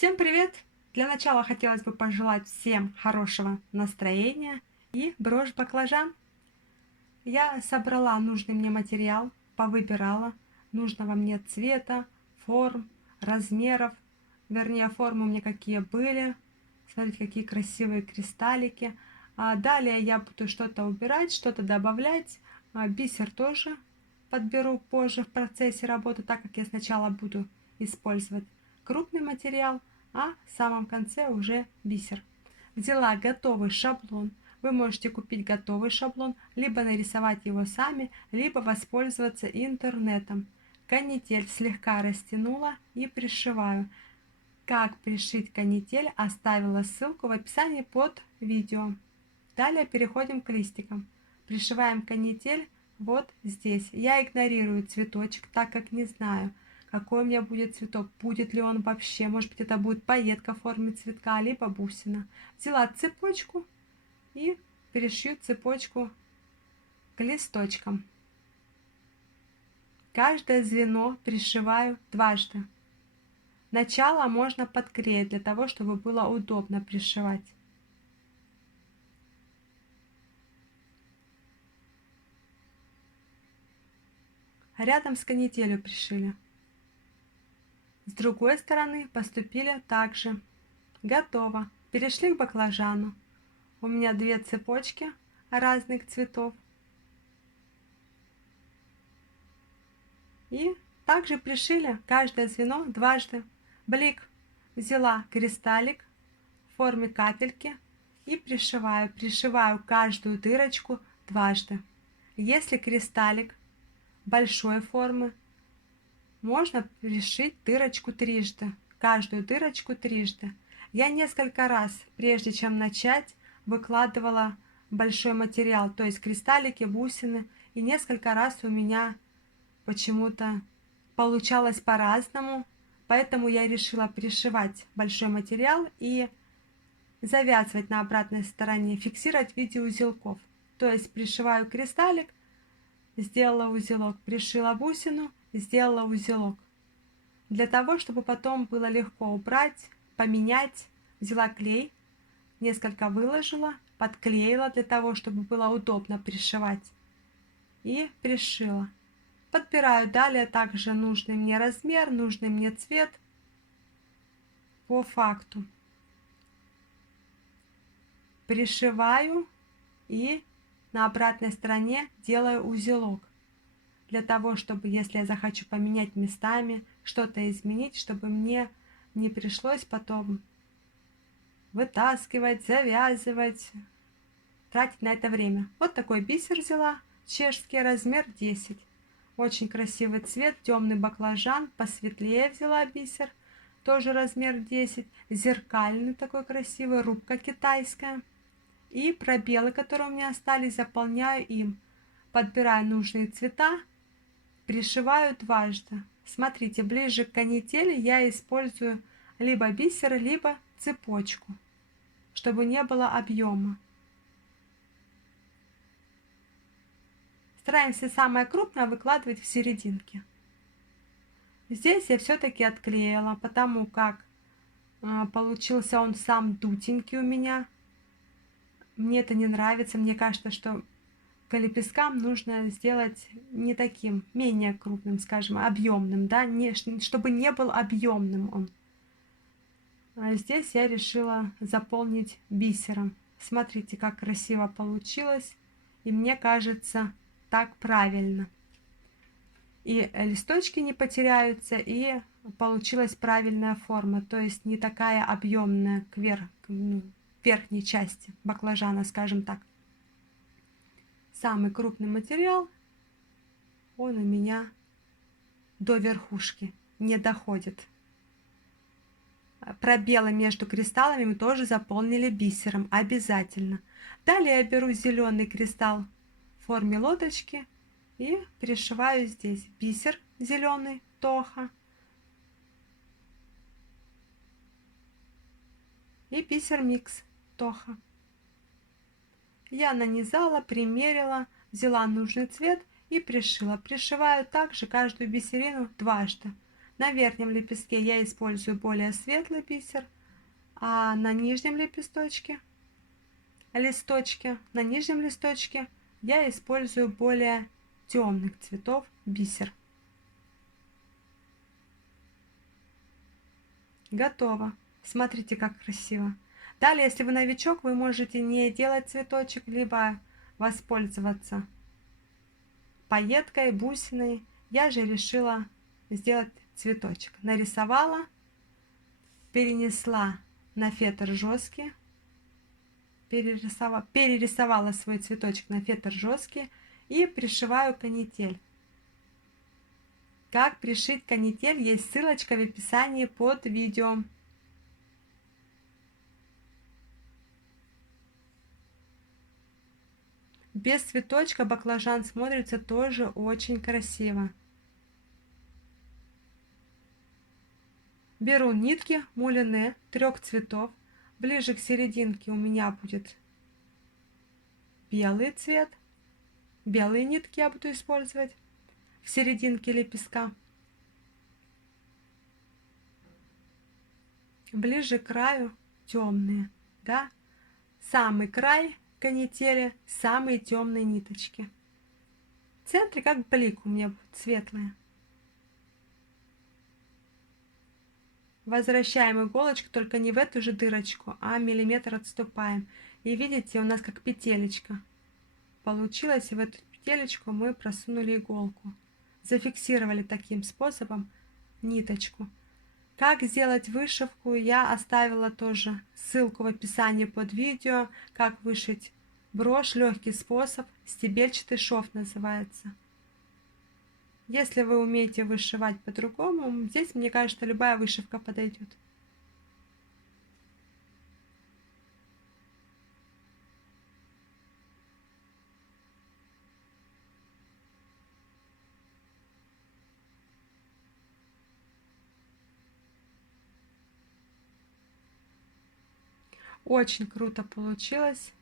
Всем привет! Для начала хотелось бы пожелать всем хорошего настроения и брошь баклажан. Я собрала нужный мне материал, повыбирала нужного мне цвета, форм, размеров. Вернее, формы у меня какие были. Смотрите, какие красивые кристаллики. Далее я буду что-то убирать, что-то добавлять. Бисер тоже подберу позже в процессе работы, так как я сначала буду использовать крупный материал, а в самом конце уже бисер. Взяла готовый шаблон. Вы можете купить готовый шаблон, либо нарисовать его сами, либо воспользоваться интернетом. Канитель слегка растянула и пришиваю. Как пришить канитель, оставила ссылку в описании под видео. Далее переходим к листикам. Пришиваем канитель вот здесь. Я игнорирую цветочек, так как не знаю, какой у меня будет цветок, будет ли он вообще. Может быть, это будет пайетка в форме цветка, либо бусина. Взяла цепочку и перешью цепочку к листочкам. Каждое звено пришиваю дважды. Начало можно подклеить для того, чтобы было удобно пришивать. Рядом с канителью пришили. С другой стороны поступили также. Готово. Перешли к баклажану. У меня две цепочки разных цветов. И также пришили каждое звено дважды. Блик. Взяла кристаллик в форме капельки и пришиваю. Пришиваю каждую дырочку дважды. Если кристаллик большой формы, можно пришить дырочку трижды. Каждую дырочку трижды. Я несколько раз, прежде чем начать, выкладывала большой материал, то есть кристаллики, бусины, и несколько раз у меня почему-то получалось по-разному, поэтому я решила пришивать большой материал и завязывать на обратной стороне, фиксировать в виде узелков. То есть пришиваю кристаллик, сделала узелок, пришила бусину, сделала узелок. Для того, чтобы потом было легко убрать, поменять, взяла клей, несколько выложила, подклеила для того, чтобы было удобно пришивать. И пришила. Подбираю далее также нужный мне размер, нужный мне цвет по факту. Пришиваю и на обратной стороне делаю узелок. Для того, чтобы, если я захочу поменять местами, что-то изменить, чтобы мне не пришлось потом вытаскивать, завязывать, тратить на это время. Вот такой бисер взяла, чешский, размер 10. Очень красивый цвет, темный баклажан, посветлее взяла бисер, тоже размер 10, зеркальный такой красивый, рубка китайская. И пробелы, которые у меня остались, заполняю им. Подбираю нужные цвета, пришиваю дважды. Смотрите, ближе к канители я использую либо бисер, либо цепочку, чтобы не было объема. Стараемся самое крупное выкладывать в серединке. Здесь я все-таки отклеила, потому как получился он сам дутенький у меня. Мне это не нравится, мне кажется, что к лепесткам нужно сделать не таким, менее крупным, скажем, объемным, да, чтобы не был объемным он. А здесь я решила заполнить бисером. Смотрите, как красиво получилось, и мне кажется, так правильно. И листочки не потеряются, и получилась правильная форма, то есть не такая объемная к верхней части баклажана, скажем так. Самый крупный материал, он у меня до верхушки не доходит. Пробелы между кристаллами мы тоже заполнили бисером, обязательно. Далее я беру зеленый кристалл в форме лодочки и пришиваю здесь бисер зеленый, тоха, и бисер микс, тоха. Я нанизала, примерила, взяла нужный цвет и пришила. Пришиваю также каждую бисерину дважды. На верхнем лепестке я использую более светлый бисер, а на нижнем листочке я использую более темных цветов бисер. Готово. Смотрите, как красиво. Далее, если вы новичок, вы можете не делать цветочек, либо воспользоваться пайеткой, бусиной. Я же решила сделать цветочек. Нарисовала, перенесла на фетр жесткий, перерисовала свой цветочек на фетр жесткий и пришиваю канитель. Как пришить канитель, есть ссылочка в описании под видео. Без цветочка баклажан смотрится тоже очень красиво. Беру нитки мулине 3 цветов. Ближе к серединке у меня будет белый цвет. Белые нитки я буду использовать в серединке лепестка. Ближе к краю темные, да? Самый край канители, самые темные ниточки. В центре как блик у меня будет светлые. Возвращаем иголочку, только не в эту же дырочку, а миллиметр отступаем. И видите, у нас как петелечка получилось, и в эту петелечку мы просунули иголку. Зафиксировали таким способом ниточку. Как сделать вышивку, я оставила тоже ссылку в описании под видео. Как вышить брошь, легкий способ, стебельчатый шов называется. Если вы умеете вышивать по-другому, здесь, мне кажется, любая вышивка подойдет. Очень круто получилось.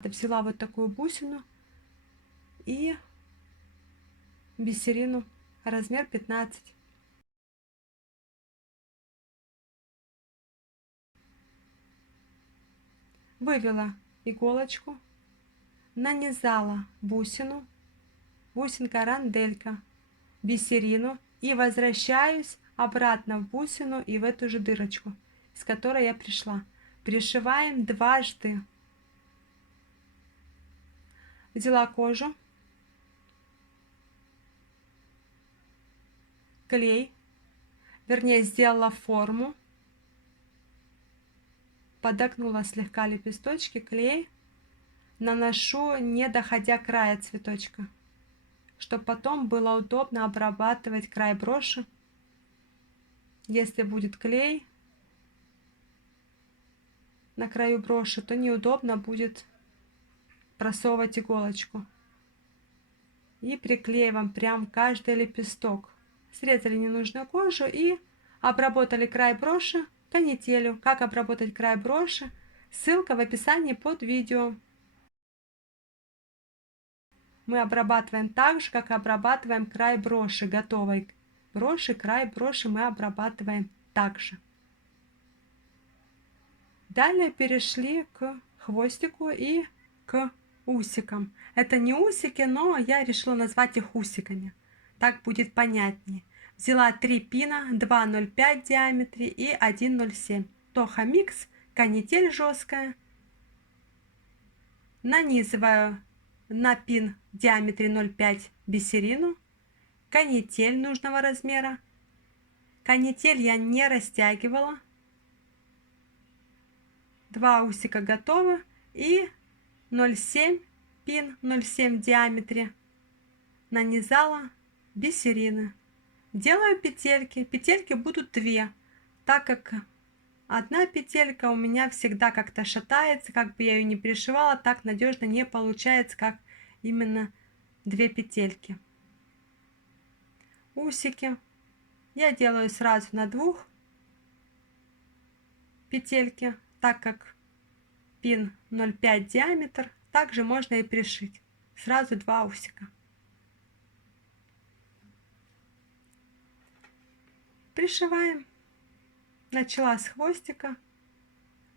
Взяла вот такую бусину и бисерину размер 15. Вывела иголочку, нанизала бусину, бусинка ранделька, бисерину и возвращаюсь обратно в бусину и в эту же дырочку, с которой я пришла. Пришиваем дважды. Взяла кожу, клей, вернее сделала форму, подогнула слегка лепесточки, клей наношу, не доходя края цветочка, чтобы потом было удобно обрабатывать край броши. Если будет клей на краю броши, то неудобно будет просовывать иголочку. И приклеиваем прям каждый лепесток. Срезали ненужную кожу и обработали край броши канителью. Как обработать край броши? Ссылка в описании под видео. Мы обрабатываем так же, как обрабатываем край броши, готовой броши. Край броши мы обрабатываем также. Далее перешли к хвостику и к усикам. Это не усики, но я решила назвать их усиками. Так будет понятнее. Взяла 3 пина, 2,05 в диаметре и 1,07. Тоха микс, канитель жесткая. Нанизываю на пин в диаметре 0,5 бисерину. Канитель нужного размера. Канитель я не растягивала. 2 усика готовы. И 0,7 пин, 0,7 в диаметре нанизала бисерины. Делаю петельки. Петельки будут 2, так как одна петелька у меня всегда как-то шатается, как бы я ее не пришивала, так надежно не получается, как именно 2 петельки. Усики я делаю сразу на 2 петельки, так как пин 0,5 диаметр, также можно и пришить. Сразу 2 усика. Пришиваем. Начала с хвостика,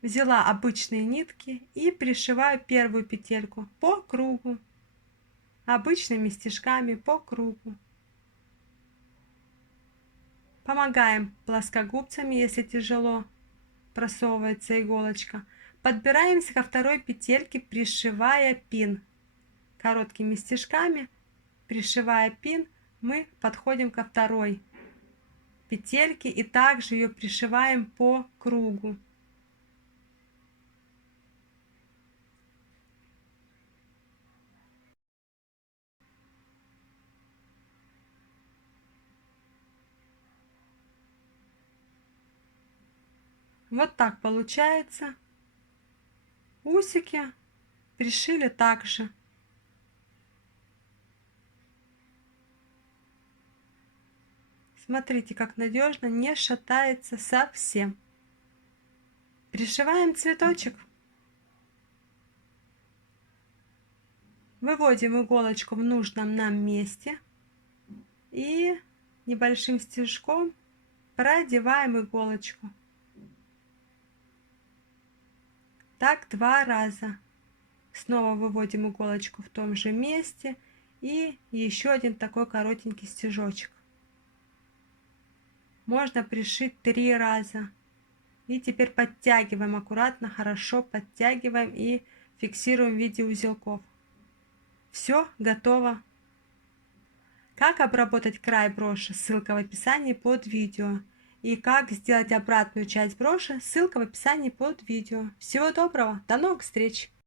взяла обычные нитки и пришиваю первую петельку по кругу, обычными стежками по кругу. Помогаем плоскогубцами, если тяжело просовывается иголочка. Подбираемся ко второй петельке, пришивая пин. Короткими стежками, пришивая пин, мы подходим ко второй петельке и также ее пришиваем по кругу. Вот так получается. Усики пришили также. Смотрите, как надежно, не шатается совсем. Пришиваем цветочек. Выводим иголочку в нужном нам месте и небольшим стежком продеваем иголочку. Так 2 раза. Снова выводим иголочку в том же месте и еще один такой коротенький стежочек. Можно пришить 3 раза. И теперь подтягиваем аккуратно, хорошо подтягиваем и фиксируем в виде узелков. Все готово. Как обработать край броши, ссылка в описании под видео. И как сделать обратную часть броши, ссылка в описании под видео. Всего доброго, до новых встреч!